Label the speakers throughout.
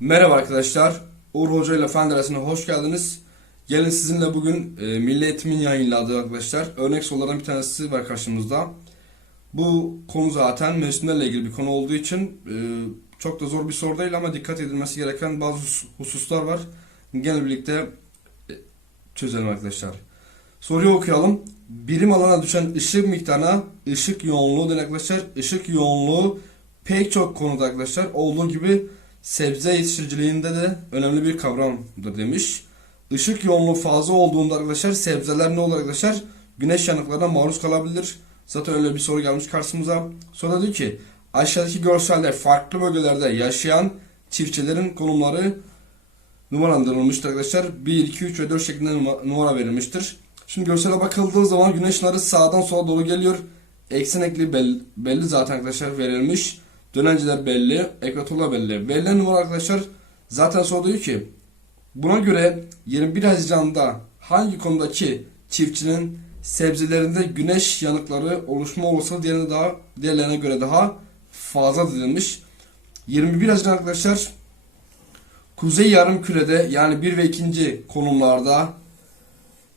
Speaker 1: Merhaba arkadaşlar. Uğur Hoca ile Fen hoş geldiniz. Gelin sizinle bugün e, Milli Eğitim'in yayınladığı arkadaşlar örnek sorulardan bir tanesi var karşımızda. Bu konu zaten mevsimlerle ilgili bir konu olduğu için e, çok da zor bir soru değil ama dikkat edilmesi gereken bazı hus- hususlar var. Gel birlikte e, çözelim arkadaşlar. Soruyu okuyalım. Birim alana düşen ışık miktarına ışık yoğunluğu denir arkadaşlar. Işık yoğunluğu pek çok konuda arkadaşlar olduğu gibi sebze yetiştiriciliğinde de önemli bir kavramdır demiş. Işık yoğunluğu fazla olduğunda arkadaşlar sebzeler ne olur arkadaşlar? Güneş yanıklarına maruz kalabilir. Zaten öyle bir soru gelmiş karşımıza. Sonra diyor ki aşağıdaki görselde farklı bölgelerde yaşayan çiftçilerin konumları numaralandırılmıştır arkadaşlar. 1, 2, 3 ve 4 şeklinde numa- numara verilmiştir. Şimdi görsele bakıldığı zaman güneş ışınları sağdan sola doğru geliyor. Eksen ekli belli, belli zaten arkadaşlar verilmiş. Dönenciler belli, ekvatorlar belli. Verilen numara arkadaşlar zaten soru ki buna göre 21 Haziran'da hangi konudaki çiftçinin sebzelerinde güneş yanıkları oluşma olasılığı diğerine daha diğerlerine göre daha fazla denilmiş. 21 Haziran arkadaşlar Kuzey yarım kürede yani 1 ve 2. konumlarda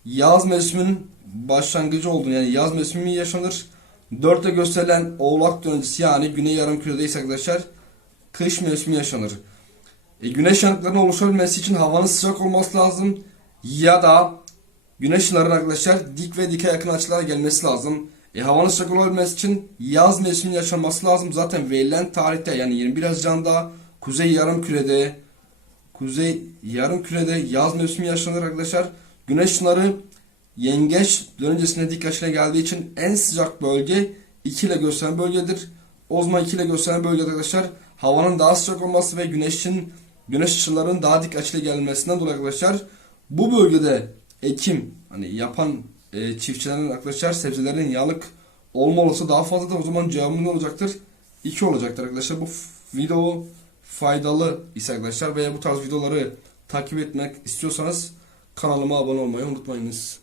Speaker 1: yaz mevsiminin başlangıcı olduğunu yani yaz mevsimi yaşanır. 4'te gösterilen oğlak dönencesi yani güney yarım kürede ise arkadaşlar kış mevsimi yaşanır. E, güneş yanıklarının oluşabilmesi için havanın sıcak olması lazım ya da güneş ışınlarının arkadaşlar dik ve dike yakın açılara gelmesi lazım. E, havanın sıcak olabilmesi için yaz mevsiminin yaşanması lazım. Zaten verilen tarihte yani 21 Haziran'da kuzey yarım kürede Kuzey yarım kürede yaz mevsimi yaşanır arkadaşlar. Güneş ışınları yengeç dönencesine dik açıyla geldiği için en sıcak bölge 2 ile gösteren bölgedir. O zaman 2 ile gösteren bölgede arkadaşlar havanın daha sıcak olması ve güneşin güneş ışınlarının daha dik açıyla gelmesinden dolayı arkadaşlar bu bölgede ekim hani yapan e, çiftçilerin arkadaşlar sebzelerin yanık olma olasılığı daha fazladır. O zaman cevabımız olacaktır? 2 olacaktır arkadaşlar. Bu video faydalı ise arkadaşlar veya bu tarz videoları takip etmek istiyorsanız kanalıma abone olmayı unutmayınız.